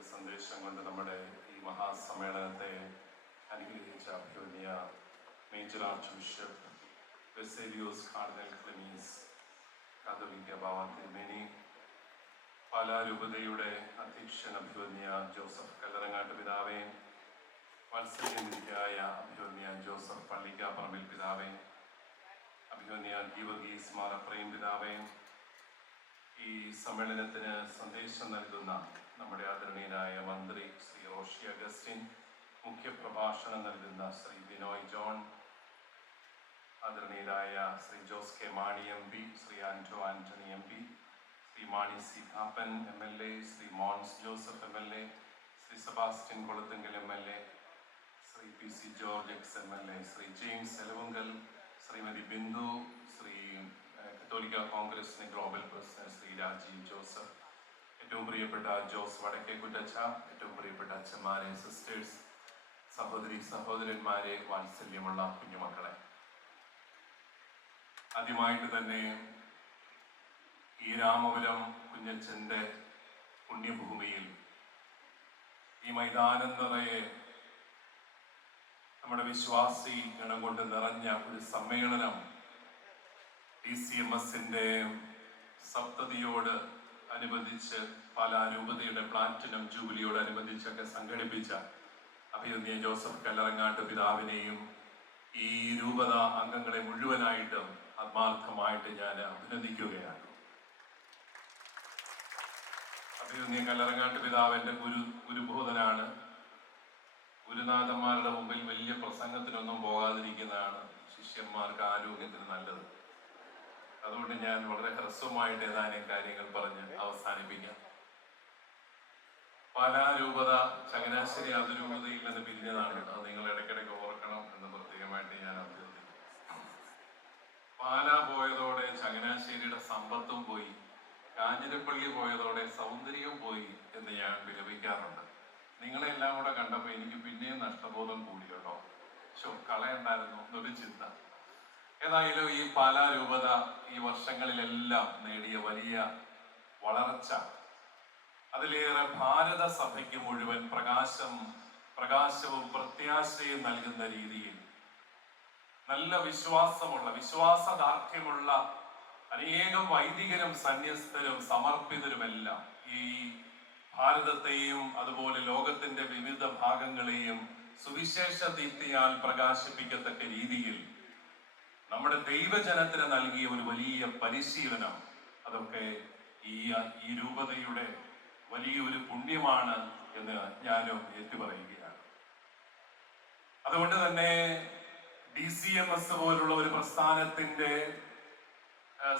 ഒരു സന്ദേശം കൊണ്ട് നമ്മുടെ ഈ മഹാസമ്മേളനത്തെ അനുഗ്രഹിച്ച അഭ്യുന്നിയ major archbishop Baselios cardinal Cleemis Catholicos Bava തിരുമേനി പാലാരൂപതയുടെ അധ്യക്ഷൻ അഭ്യുന്നിയ ജോസഫ് കല്ലറങ്ങാട്ട് പിതാവേ വാത്സല്യനിധിയായ അഭ്യുന്നിയ ജോസഫ് പള്ളിക്കാപ്പറമ്പിൽ പിതാവേ അഭിമന്യ ദീപകീസ് മാറപ്രയും പിതാവേ സമ്മേളനത്തിന് സന്ദേശം നൽകുന്ന നമ്മുടെ ആദരണീയനായ മന്ത്രി ശ്രീ റോഷി അഗസ്റ്റിൻ മുഖ്യപ്രഭാഷണം നൽകുന്ന ശ്രീ ബിനോയ് ജോൺ ആദരണീയരായ Shri Jose K Mani M P Shri Anto Antony M P Shri Mani C Kappan M L A Shri Mons Joseph M L A Shri Sebastian Kuluthunkal M L A Shri P C George ex M L A Shri James Elavunkal Shrimati Bindu Catholic കോൺഗ്രസിന്റെ global president Shri Rajeev Joseph ഏറ്റവും പ്രിയപ്പെട്ട ജോസ് വടക്കേ കുറ്റച്ച ഏറ്റവും പ്രിയപ്പെട്ട അച്ഛന്മാരെ sisters സഹോദരി സഹോദരന്മാരെ വാത്സല്യമുള്ള കുഞ്ഞുമക്കളെ. ആദ്യമായിട്ട് തന്നെ ഈ രാമപുരം കുഞ്ഞച്ചന്റെ പുണ്യഭൂമിയിൽ ഈ മൈതാനം നിറയെ നമ്മുടെ വിശ്വാസി ഗണം കൊണ്ട് നിറഞ്ഞ ഒരു സമ്മേളനം ഡി സി എം എസിന്റെ സപ്തതിയോട് അനുബന്ധിച്ച് പല രൂപതയുടെ പ്ലാറ്റിനം ജൂബിലിയോട് അനുബന്ധിച്ചൊക്കെ സംഘടിപ്പിച്ച അഭിനന്ദിയ ജോസഫ് കല്ലറങ്ങാട്ട് പിതാവിനെയും ഈ രൂപത അംഗങ്ങളെ മുഴുവനായിട്ടും ആത്മാർത്ഥമായിട്ട് ഞാൻ അഭിനന്ദിക്കുകയാണ്. അഭിനന്ദിയ കല്ലറങ്ങാട്ട് പിതാവ് എന്റെ ഗുരു ഗുരുബോധനാണ്. ഗുരുനാഥന്മാരുടെ മുമ്പിൽ വലിയ പ്രസംഗത്തിനൊന്നും പോകാതിരിക്കുന്നതാണ് ശിഷ്യന്മാർക്ക് ആരോഗ്യത്തിന് നല്ലത്. അതുകൊണ്ട് ഞാൻ വളരെ ഹ്രസ്വമായിട്ട് ഏതാനും കാര്യങ്ങൾ പറഞ്ഞ് അവസാനിപ്പിക്കാം. പാലാ രൂപത ചങ്ങനാശ്ശേരി അതിരൂപതയിൽ നിന്ന് പിരിഞ്ഞതാണ്. അത് നിങ്ങൾ ഇടയ്ക്കിടയ്ക്ക് ഓർക്കണം എന്ന് പ്രത്യേകമായിട്ട് ഞാൻ അഭ്യർത്ഥിക്കുന്നു. പാല പോയതോടെ ചങ്ങനാശ്ശേരിയുടെ സമ്പത്തും പോയി. കാഞ്ഞിരപ്പള്ളി പോയതോടെ സൗന്ദര്യവും പോയി എന്ന് ഞാൻ വിലപിക്കാറുണ്ട്. നിങ്ങളെല്ലാം കൂടെ കണ്ടപ്പോൾ എനിക്ക് പിന്നെയും നഷ്ടബോധം കൂടി ശോ കളയണ്ടായിരുന്നു. എന്നൊരു ചിന്ത. ഏതായാലും ഈ പാലാ രൂപത ഈ വർഷങ്ങളിലെല്ലാം നേടിയ വലിയ വളർച്ച. അതിലേറെ ഭാരത സഭയ്ക്ക് മുഴുവൻ പ്രകാശം പ്രകാശവും പ്രത്യാശയും നൽകുന്ന രീതിയിൽ നല്ല വിശ്വാസമുള്ള വിശ്വാസദാർഢ്യമുള്ള അനേകം വൈദികരും സന്യസ്തരും സമർപ്പിതരുമെല്ലാം ഈ ഭാരതത്തെയും അതുപോലെ ലോകത്തിന്റെ വിവിധ ഭാഗങ്ങളെയും സുവിശേഷ ദീപ്തിയാൽ പ്രകാശിപ്പിക്കത്തക്ക രീതിയിൽ നമ്മുടെ ദൈവജനത്തിന് നൽകിയ ഒരു വലിയ പരിശീലനം. അതൊക്കെ ഈ ഈ രൂപതയുടെ വലിയൊരു പുണ്യമാണ് എന്ന് ഞാനും ഏറ്റുപറയുകയാണ്. അതുകൊണ്ട് തന്നെ ഡി സി എം എസ് പോലുള്ള ഒരു പ്രസ്ഥാനത്തിന്റെ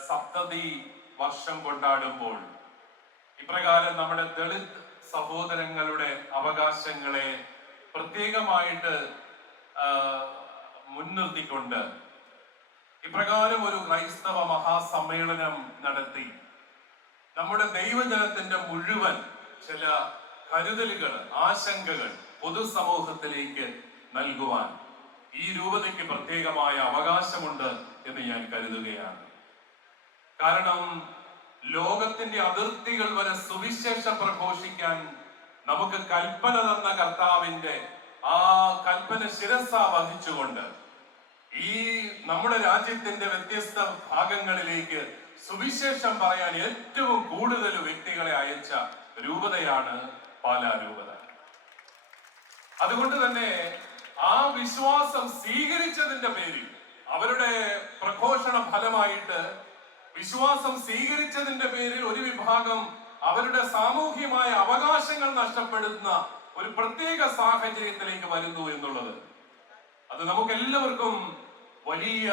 സപ്തതി വർഷം കൊണ്ടാടുമ്പോൾ ഇപ്രകാരം നമ്മുടെ ദളിത് സഹോദരങ്ങളുടെ അവകാശങ്ങളെ പ്രത്യേകമായിട്ട് മുൻനിർത്തിക്കൊണ്ട് ഇപ്രകാരം ഒരു ക്രൈസ്തവ മഹാസമ്മേളനം നടത്തി. നമ്മുടെ ദൈവജനത്തിന്റെ മുഴുവൻ ചില കരുതലുകൾ ആശങ്കകൾ പൊതുസമൂഹത്തിലേക്ക് നൽകുവാൻ ഈ രൂപതയ്ക്ക് പ്രത്യേകമായ അവകാശമുണ്ട് എന്ന് ഞാൻ കരുതുകയാണ്. കാരണം ലോകത്തിന്റെ അതിർത്തികൾ വരെ സുവിശേഷം പ്രഘോഷിക്കാൻ നമുക്ക് കൽപ്പന തന്ന കർത്താവിന്റെ ആ കൽപ്പന ശിരസ വഹിച്ചുകൊണ്ട് ഈ നമ്മുടെ രാജ്യത്തിന്റെ വ്യത്യസ്ത ഭാഗങ്ങളിലേക്ക് സുവിശേഷം പറയാൻ ഏറ്റവും കൂടുതൽ വ്യക്തികളെ അയച്ച രൂപതയാണ് പാലാ രൂപത അതുകൊണ്ട് തന്നെ ആ വിശ്വാസം സ്വീകരിച്ചതിന്റെ പേരിൽ അവരുടെ പ്രഘോഷണ ഫലമായിട്ട് വിശ്വാസം സ്വീകരിച്ചതിന്റെ പേരിൽ ഒരു വിഭാഗം അവരുടെ സാമൂഹ്യമായ അവകാശങ്ങൾ നഷ്ടപ്പെടുന്ന ഒരു പ്രത്യേക സാഹചര്യത്തിലേക്ക് വരുന്നു എന്നുള്ളത്. അത് നമുക്ക് എല്ലാവർക്കും വലിയ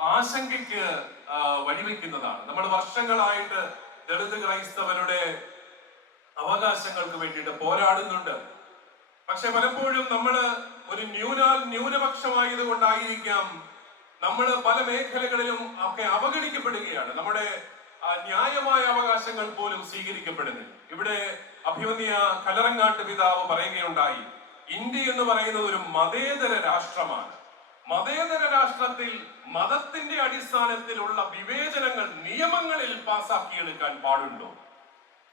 ആശങ്കയ്ക്ക് വഴിവെക്കുന്നതാണ്. നമ്മൾ വർഷങ്ങളായിട്ട് ദളിത് ക്രൈസ്തവരുടെ അവകാശങ്ങൾക്ക് വേണ്ടിയിട്ട് പോരാടുന്നുണ്ട്. പക്ഷെ പലപ്പോഴും നമ്മൾ ഒരു ന്യൂനാൽ ന്യൂനപക്ഷമായത് കൊണ്ടായിരിക്കാം നമ്മൾ പല മേഖലകളിലും ഒക്കെ അവഗണിക്കപ്പെടുകയാണ്. നമ്മുടെ ന്യായമായ അവകാശങ്ങൾ പോലും സ്വീകരിക്കപ്പെടുന്നില്ല. ഇവിടെ അഭിമന്യ കലറങ്ങാട്ട് പിതാവ് പറയുകയുണ്ടായി ഇന്ത്യ എന്ന് പറയുന്നത് ഒരു മതേതര രാഷ്ട്രമാണ്. മതേതര രാഷ്ട്രത്തിൽ മതത്തിന്റെ അടിസ്ഥാനത്തിലുള്ള വിവേചനങ്ങൾ നിയമങ്ങളിൽ പാസാക്കിയെടുക്കാൻ പാടുണ്ടോ?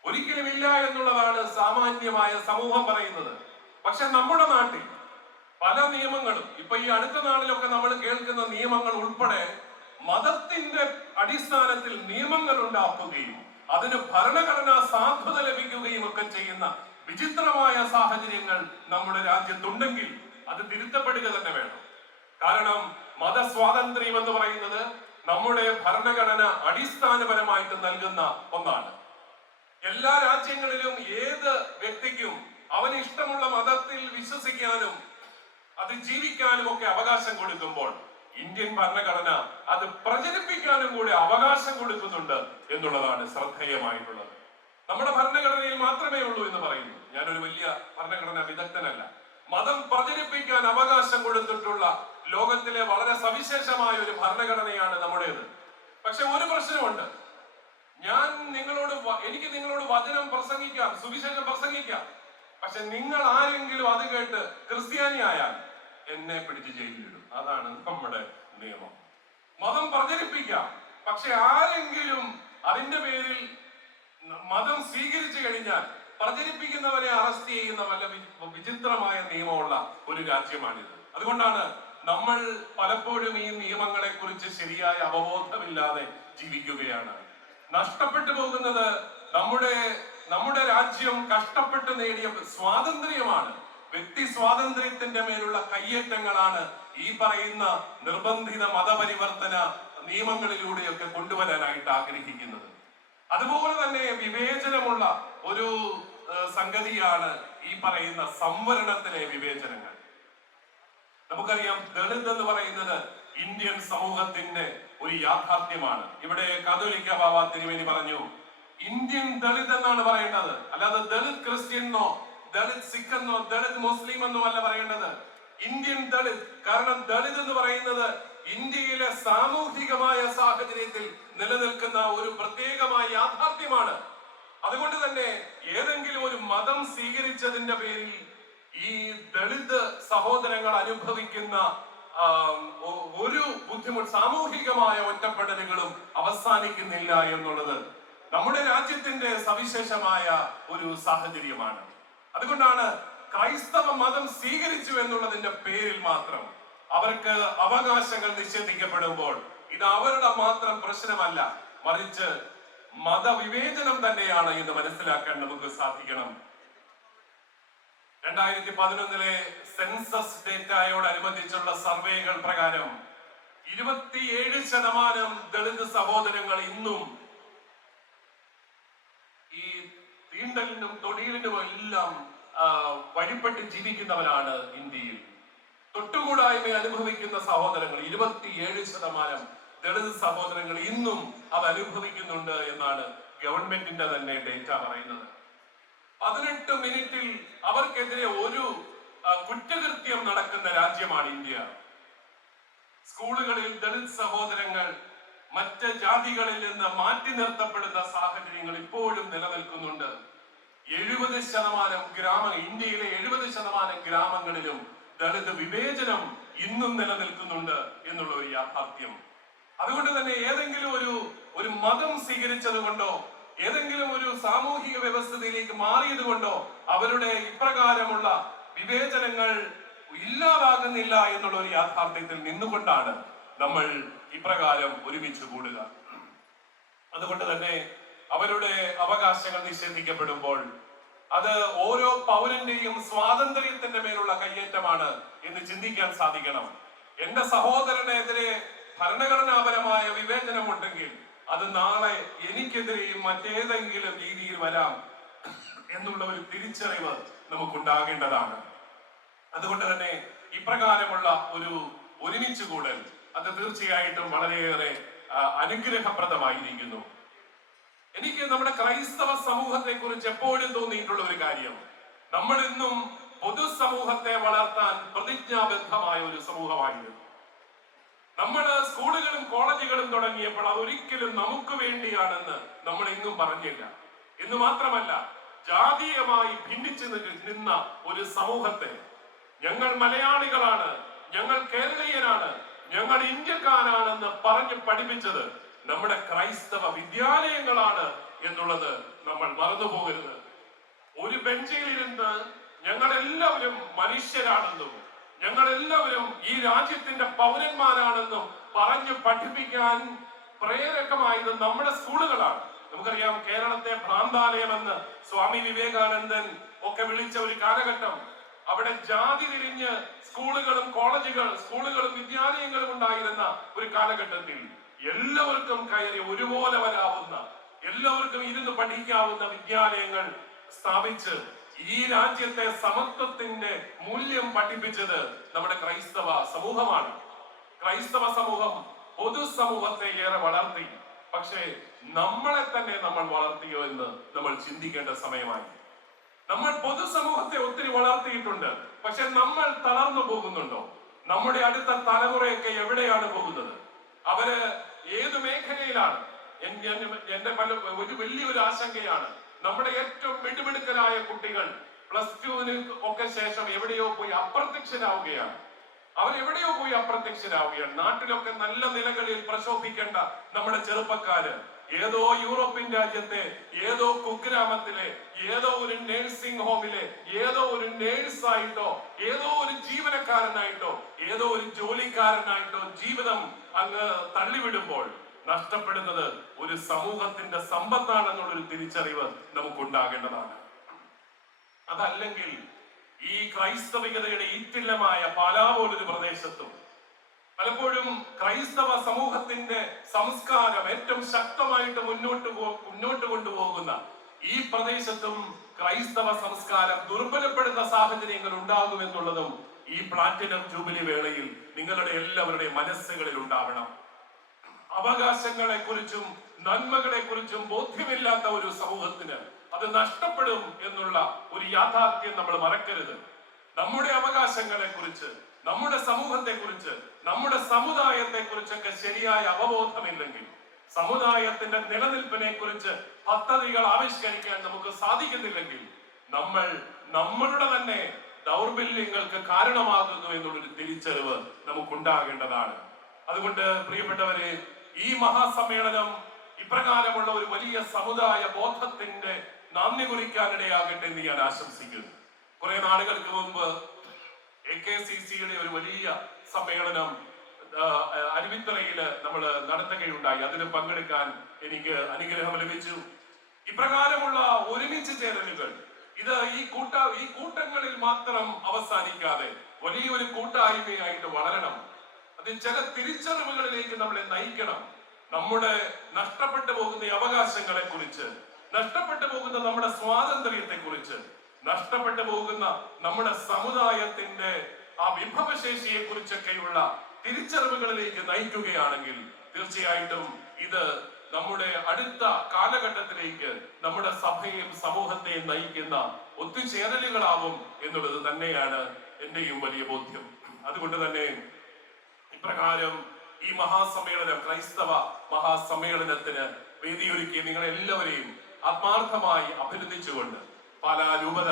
ഒരിക്കലും ഇല്ല എന്നുള്ളതാണ് സാമാന്യമായ സമൂഹം പറയുന്നത്. പക്ഷെ നമ്മുടെ നാട്ടിൽ പല നിയമങ്ങളും ഇപ്പൊ ഈ അടുത്ത നാളിലൊക്കെ നമ്മൾ കേൾക്കുന്ന നിയമങ്ങൾ ഉൾപ്പെടെ മതത്തിന്റെ അടിസ്ഥാനത്തിൽ നിയമങ്ങൾ ഉണ്ടാക്കുകയും അതിന് ഭരണഘടനാ സാധുത ലഭിക്കുകയും ഒക്കെ ചെയ്യുന്ന വിചിത്രമായ സാഹചര്യങ്ങൾ നമ്മുടെ രാജ്യത്തുണ്ടെങ്കിൽ അത് തിരുത്തപ്പെടുക തന്നെ വേണം. കാരണം മതസ്വാതന്ത്ര്യം എന്ന് പറയുന്നത് നമ്മുടെ ഭരണഘടന അടിസ്ഥാനപരമായിട്ട് നൽകുന്ന ഒന്നാണ്. എല്ലാ രാജ്യങ്ങളിലും ഏത് വ്യക്തിക്കും അവന് ഇഷ്ടമുള്ള മതത്തിൽ വിശ്വസിക്കാനും അത് ജീവിക്കാനും ഒക്കെ അവകാശം കൊടുക്കുമ്പോൾ ഇന്ത്യൻ ഭരണഘടന അത് പ്രചരിപ്പിക്കാനും കൂടി അവകാശം കൊടുക്കുന്നുണ്ട് എന്നുള്ളതാണ് ശ്രദ്ധേയമായിട്ടുള്ളത്. നമ്മുടെ ഭരണഘടനയിൽ മാത്രമേ ഉള്ളൂ എന്ന് പറയുന്നു. ഞാനൊരു വലിയ ഭരണഘടനാ വിദഗ്ധനല്ല. മതം പ്രചരിപ്പിക്കാൻ അവകാശം കൊടുത്തിട്ടുള്ള ലോകത്തിലെ വളരെ സവിശേഷമായ ഒരു ഭരണഘടനയാണ് നമ്മുടേത്. പക്ഷെ ഒരു പ്രശ്നമുണ്ട്. ഞാൻ നിങ്ങളോട് എനിക്ക് നിങ്ങളോട് വചനം പ്രസംഗിക്കാം സുവിശേഷം പ്രസംഗിക്കാം. പക്ഷെ നിങ്ങൾ ആരെങ്കിലും അത് കേട്ട് ക്രിസ്ത്യാനി ആയാൽ എന്നെ പിടിച്ച് ജയിലിലിടും. അതാണ് നമ്മുടെ നിയമം. മതം പ്രചരിപ്പിക്കാം. പക്ഷെ ആരെങ്കിലും അതിന്റെ പേരിൽ മതം സ്വീകരിച്ചു കഴിഞ്ഞാൽ പ്രചരിപ്പിക്കുന്നവരെ അറസ്റ്റ് ചെയ്യുന്ന വല്ല വിചിത്രമായ നിയമമുള്ള ഒരു രാജ്യമാണിത്. അതുകൊണ്ടാണ് നമ്മൾ പലപ്പോഴും ഈ നിയമങ്ങളെ കുറിച്ച് ശരിയായ അവബോധമില്ലാതെ ജീവിക്കുകയാണ്. നഷ്ടപ്പെട്ടു പോകുന്നത് നമ്മുടെ നമ്മുടെ രാജ്യം കഷ്ടപ്പെട്ട് നേടിയ സ്വാതന്ത്ര്യമാണ്. വ്യക്തി സ്വാതന്ത്ര്യത്തിന്റെ മേലുള്ള കയ്യേറ്റങ്ങളാണ് ഈ പറയുന്ന നിർബന്ധിത മതപരിവർത്തന നിയമങ്ങളിലൂടെയൊക്കെ കൊണ്ടുവരാനായിട്ട് ആഗ്രഹിക്കുന്നത്. അതുപോലെ തന്നെ വിവേചനമുള്ള ഒരു സംഗതിയാണ് ഈ പറയുന്ന സംവരണത്തിലെ വിവേചനങ്ങൾ. നമുക്കറിയാം ദളിത് എന്ന് പറയുന്നത് ഇന്ത്യൻ സമൂഹത്തിന്റെ ഒരു യാഥാർത്ഥ്യമാണ്. ഇവിടെ കാതോലിക്ക ബാബ തിരുമേനി പറഞ്ഞു ഇന്ത്യൻ ദളിത് എന്നാണ് പറയേണ്ടത്. അല്ലാതെ ദളിത് ക്രിസ്ത്യൻ എന്നോ ദളിത് സിഖ് എന്നോ ദളിത് മുസ്ലിം എന്നോ അല്ല പറയേണ്ടത്. ഇന്ത്യൻ ദളിത് കാരണം ദളിത് എന്ന് പറയുന്നത് ഇന്ത്യയിലെ സാമൂഹികമായ സാഹചര്യത്തിൽ നിലനിൽക്കുന്ന ഒരു പ്രത്യേകമായ യാഥാർത്ഥ്യമാണ്. അതുകൊണ്ട് തന്നെ ഏതെങ്കിലും ഒരു മതം സ്വീകരിച്ചതിന്റെ പേരിൽ ഈ ദളിത് സഹോദരങ്ങൾ അനുഭവിക്കുന്ന ഒരു ബുദ്ധിമുട്ട് സാമൂഹികമായ ഒറ്റപ്പെടലുകളും അവസാനിക്കുന്നില്ല എന്നുള്ളത് നമ്മുടെ രാജ്യത്തിന്റെ സവിശേഷമായ ഒരു സാഹചര്യമാണ്. അതുകൊണ്ടാണ് ക്രൈസ്തവ മതം സ്വീകരിച്ചു എന്നുള്ളതിന്റെ പേരിൽ മാത്രം അവർക്ക് അവകാശങ്ങൾ നിഷേധിക്കപ്പെടുമ്പോൾ ഇത് അവരുടെ മാത്രം പ്രശ്നമല്ല മറിച്ച് മതവിവേചനം തന്നെയാണ് എന്ന് മനസ്സിലാക്കാൻ നമുക്ക് സാധിക്കണം. രണ്ടായിരത്തി പതിനൊന്നിലെ സെൻസസ് ഡേറ്റയോടനുബന്ധിച്ചുള്ള സർവേകൾ പ്രകാരം ഇരുപത്തിയേഴ് ശതമാനം ദളിത് സഹോദരങ്ങൾ ഇന്നും ഈ തീണ്ടലിനും തൊടിയിലിനും എല്ലാം വഴിപ്പെട്ട് ജീവിക്കുന്നവരാണ് ഇന്ത്യയിൽ. തൊട്ടുകൂടായ്മ അനുഭവിക്കുന്ന സഹോദരങ്ങൾ ഇരുപത്തിയേഴ് ശതമാനം ദളിത് സഹോദരങ്ങൾ ഇന്നും അത് അനുഭവിക്കുന്നുണ്ട് എന്നാണ് ഗവൺമെന്റിന്റെ തന്നെ ഡേറ്റ പറയുന്നത്. പതിനെട്ട് മിനിറ്റിൽ അവർക്കെതിരെ ഒരു കുറ്റകൃത്യം നടക്കുന്ന രാജ്യമാണ് ഇന്ത്യ. സ്കൂളുകളിൽ ദളിത് സഹോദരങ്ങൾ മറ്റ് ജാതികളിൽ നിന്ന് മാറ്റി നിർത്തപ്പെടുന്ന സാഹചര്യങ്ങൾ ഇപ്പോഴും നിലനിൽക്കുന്നുണ്ട്. എഴുപത് ശതമാനം ഗ്രാമ ഇന്ത്യയിലെ എഴുപത് ശതമാനം ഗ്രാമങ്ങളിലും ദളിത് വിവേചനം ഇന്നും നിലനിൽക്കുന്നുണ്ട് എന്നുള്ള ഒരു യാഥാർത്ഥ്യം. അതുകൊണ്ട് തന്നെ ഏതെങ്കിലും ഒരു ഒരു മതം സ്വീകരിച്ചത് കൊണ്ടോ ഏതെങ്കിലും ഒരു സാമൂഹിക വ്യവസ്ഥയിലേക്ക് മാറിയത് കൊണ്ടോ അവരുടെ ഇപ്രകാരമുള്ള വിവേചനങ്ങൾ ഇല്ലാതാകുന്നില്ല എന്നുള്ള ഒരു യാഥാർത്ഥ്യത്തിൽ നിന്നുകൊണ്ടാണ് നമ്മൾ ഇപ്രകാരം ഒരുമിച്ച് കൂടുക. അതുകൊണ്ട് തന്നെ അവരുടെ അവകാശങ്ങൾ നിഷേധിക്കപ്പെടുമ്പോൾ അത് ഓരോ പൗരന്റെയും സ്വാതന്ത്ര്യത്തിന്റെ മേലുള്ള കയ്യേറ്റമാണ് എന്ന് ചിന്തിക്കാൻ സാധിക്കണം. എന്റെ സഹോദരനെതിരെ ഭരണഘടനാപരമായ വിവേചനമുണ്ടെങ്കിൽ അത് നാളെ എനിക്കെതിരെയും മറ്റേതെങ്കിലും രീതിയിൽ വരാം എന്നുള്ള ഒരു തിരിച്ചറിവ് നമുക്കുണ്ടാകേണ്ടതാണ്. അതുകൊണ്ട് തന്നെ ഇപ്രകാരമുള്ള ഒരു ഒരുമിച്ച് കൂടൽ അത് തീർച്ചയായിട്ടും വളരെയേറെ അനുഗ്രഹപ്രദമായിരിക്കുന്നു. എനിക്ക് നമ്മുടെ ക്രൈസ്തവ സമൂഹത്തെ കുറിച്ച് എപ്പോഴും തോന്നിയിട്ടുള്ള ഒരു കാര്യം നമ്മൾ ഇന്നും പൊതുസമൂഹത്തെ വളർത്താൻ പ്രതിജ്ഞാബദ്ധമായ ഒരു സമൂഹമായിരുന്നു. നമ്മൾ സ്കൂളുകളും കോളേജുകളും തുടങ്ങിയപ്പോൾ അതൊരിക്കലും നമുക്ക് വേണ്ടിയാണെന്ന് നമ്മൾ എങ്ങും പറഞ്ഞില്ല. എന്ന് മാത്രമല്ല ജാതീയമായി ഭിന്നിച്ചു നിന്ന ഒരു സമൂഹത്തെ ഞങ്ങൾ മലയാളികളാണ് ഞങ്ങൾ കേരളീയനാണ് ഞങ്ങൾ ഇന്ത്യക്കാരാണെന്ന് പറഞ്ഞ് പഠിപ്പിച്ചത് നമ്മുടെ ക്രൈസ്തവ വിദ്യാലയങ്ങളാണ് എന്നുള്ളത് നമ്മൾ മറന്നുപോകരുത്. ഒരു ഒരു ബെഞ്ചിലിരുന്ന് ഞങ്ങളെല്ലാവരും മനുഷ്യരാണെന്നും ഞങ്ങളെല്ലാവരും ഈ രാജ്യത്തിന്റെ പൗരന്മാരാണെന്നും പറഞ്ഞു പഠിപ്പിക്കാൻ പ്രേരകമായത് നമ്മുടെ സ്കൂളുകളാണ്. നമുക്കറിയാം കേരളത്തെ ഭ്രാന്താലയമെന്ന് സ്വാമി വിവേകാനന്ദൻ ഒക്കെ വിളിച്ച ഒരു കാലഘട്ടം. അവിടെ ജാതി തിരിഞ്ഞ് സ്കൂളുകളും കോളേജുകൾ സ്കൂളുകളും വിദ്യാലയങ്ങളും ഉണ്ടായിരുന്ന ഒരു കാലഘട്ടത്തിൽ എല്ലാവർക്കും കയറി ഒരുപോലെ വരാവുന്ന എല്ലാവർക്കും ഇരുന്ന് പഠിക്കാവുന്ന വിദ്യാലയങ്ങൾ സ്ഥാപിച്ച് ഈ രാജ്യത്തെ സമത്വത്തിന്റെ മൂല്യം പഠിപ്പിച്ചത് നമ്മുടെ ക്രൈസ്തവ സമൂഹമാണ്. ക്രൈസ്തവ സമൂഹം പൊതുസമൂഹത്തെ ഏറെ വളർത്തി. പക്ഷേ നമ്മളെ തന്നെ നമ്മൾ വളർത്തിയോ എന്ന് നമ്മൾ ചിന്തിക്കേണ്ട സമയമായി. നമ്മൾ പൊതുസമൂഹത്തെ ഒത്തിരി വളർത്തിയിട്ടുണ്ട്. പക്ഷെ നമ്മൾ തളർന്നു പോകുന്നുണ്ടോ? നമ്മുടെ അടുത്ത തലമുറയൊക്കെ എവിടെയാണ് പോകുന്നത്? അവർ ഏത് മേഖലയിലാണ്? എന്റെ പല ഒരു വലിയൊരു ആശങ്കയാണ്. നമ്മുടെ ഏറ്റവും മിടുമിടുക്കലായ കുട്ടികൾ പ്ലസ് ടുവിന് ഒക്കെ ശേഷം എവിടെയോ പോയി അപ്രത്യക്ഷനാവുകയാണ് അവർ എവിടെയോ പോയി അപ്രത്യക്ഷനാവുകയാണ് നാട്ടിലൊക്കെ നല്ല നിലകളിൽ പ്രശോഭിക്കേണ്ട നമ്മുടെ ചെറുപ്പക്കാര് ഏതോ യൂറോപ്യൻ രാജ്യത്തെ ഏതോ കുഗ്രാമത്തിലെ ഏതോ ഒരു നേഴ്സിംഗ് ഹോമിലെ ഏതോ ഒരു നേഴ്സായിട്ടോ ഏതോ ഒരു ജീവനക്കാരനായിട്ടോ ഏതോ ഒരു ജോലിക്കാരനായിട്ടോ ജീവിതം അങ്ങ് തള്ളിവിടുമ്പോൾ നഷ്ടപ്പെടുന്നത് ഒരു സമൂഹത്തിന്റെ സമ്പത്താണെന്നുള്ളൊരു തിരിച്ചറിവ് നമുക്കുണ്ടാകേണ്ടതാണ്. അതല്ലെങ്കിൽ ഈ ക്രൈസ്തവികതയുടെ ഈറ്റില്ലമായ പാലാ പോലൊരു പ്രദേശത്തും പലപ്പോഴും ക്രൈസ്തവ സമൂഹത്തിന്റെ സംസ്കാരം ഏറ്റവും ശക്തമായിട്ട് മുന്നോട്ട് മുന്നോട്ട് കൊണ്ടുപോകുന്ന ഈ പ്രദേശത്തും ക്രൈസ്തവ സംസ്കാരം ദുർബലപ്പെടുന്ന സാഹചര്യങ്ങൾ ഉണ്ടാകുമെന്നുള്ളതും ഈ പ്ലാറ്റിനം ജൂബിലി വേളയിൽ നിങ്ങളുടെ എല്ലാവരുടെയും മനസ്സുകളിൽ ഉണ്ടാവണം. അവകാശങ്ങളെ കുറിച്ചും നന്മകളെ കുറിച്ചും ബോധ്യമില്ലാത്ത ഒരു സമൂഹത്തിന് അത് നഷ്ടപ്പെടും എന്നുള്ള ഒരു യാഥാർത്ഥ്യം നമ്മൾ മറക്കരുത്. നമ്മുടെ അവകാശങ്ങളെ കുറിച്ച് നമ്മുടെ സമൂഹത്തെ കുറിച്ച് നമ്മുടെ സമുദായത്തെ കുറിച്ചൊക്കെ ശരിയായ അവബോധമില്ലെങ്കിൽ സമുദായത്തിന്റെ നിലനിൽപ്പിനെ കുറിച്ച് പദ്ധതികൾ ആവിഷ്കരിക്കാൻ നമുക്ക് സാധിക്കുന്നില്ലെങ്കിൽ നമ്മൾ നമ്മളുടെ തന്നെ ദൗർബല്യങ്ങൾക്ക് കാരണമാകുന്നു എന്നുള്ളൊരു തിരിച്ചറിവ് നമുക്കുണ്ടാകേണ്ടതാണ്. അതുകൊണ്ട് പ്രിയപ്പെട്ടവരെ ഈ മഹാസമ്മേളനം ഇപ്രകാരമുള്ള ഒരു വലിയ സമുദായ ബോധത്തിന്റെ നന്ദി കുറിക്കാനിടയാകട്ടെ എന്ന് ഞാൻ ആശംസിക്കുന്നു. കുറെ നാളുകൾക്ക് മുമ്പ് എ കെ സി സിയുടെ ഒരു വലിയ സമ്മേളനം അരുവിത്തറയിൽ നമ്മൾ നടത്തുകയുണ്ടായി. അതിന് പങ്കെടുക്കാൻ എനിക്ക് അനുഗ്രഹം ലഭിച്ചു. ഇപ്രകാരമുള്ള ഒരുമിച്ച് ചേരലുകൾ ഇത് ഈ കൂട്ട ഈ കൂട്ടങ്ങളിൽ മാത്രം അവസാനിക്കാതെ വലിയൊരു കൂട്ടായ്മയായിട്ട് വളരണം. അത് ചില തിരിച്ചറിവുകളിലേക്ക് നമ്മളെ നയിക്കണം. നമ്മുടെ നഷ്ടപ്പെട്ടു പോകുന്ന അവകാശങ്ങളെ കുറിച്ച് നഷ്ടപ്പെട്ടു പോകുന്ന നമ്മുടെ സ്വാതന്ത്ര്യത്തെ കുറിച്ച് നഷ്ടപ്പെട്ടു പോകുന്ന നമ്മുടെ സമുദായത്തിന്റെ ആ വിഭവശേഷിയെ കുറിച്ചൊക്കെയുള്ള തിരിച്ചറിവുകളിലേക്ക് നയിക്കുകയാണെങ്കിൽ തീർച്ചയായിട്ടും ഇത് നമ്മുടെ അടുത്ത കാലഘട്ടത്തിലേക്ക് നമ്മുടെ സഭയെയും സമൂഹത്തെയും നയിക്കുന്ന ഒത്തുചേരലുകളാവും എന്നുള്ളത് തന്നെയാണ് എന്റെയും വലിയ ബോധ്യം. അതുകൊണ്ട് തന്നെ ഇപ്രകാരം ഈ മഹാസമ്മേളനം ക്രൈസ്തവ മഹാസമ്മേളനത്തിന് വേദിയൊരുക്കി നിങ്ങളെല്ലാവരെയും ആത്മാർത്ഥമായി അഭിനന്ദിച്ചുകൊണ്ട് പല രൂപത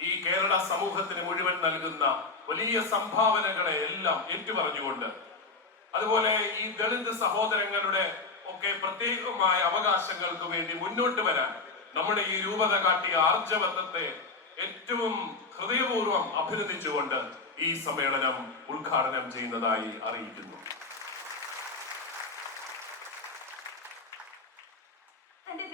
ഈ കേരള സമൂഹത്തിന് മുഴുവൻ നൽകുന്ന വലിയ സംഭാവനകളെ എല്ലാം ഏറ്റുപറഞ്ഞുകൊണ്ട് അതുപോലെ ഈ ദളിത് സഹോദരങ്ങളുടെ ഒക്കെ പ്രത്യേകമായ അവകാശങ്ങൾക്ക് വേണ്ടി മുന്നോട്ട് വരാൻ നമ്മുടെ ഈ രൂപത കാട്ടിയ ആർജവത്വത്തെ ഏറ്റവും ഹൃദയപൂർവം അഭിനന്ദിച്ചുകൊണ്ട് ഈ സമ്മേളനം ഉദ്ഘാടനം ചെയ്യുന്നതായി അറിയിക്കുന്നു.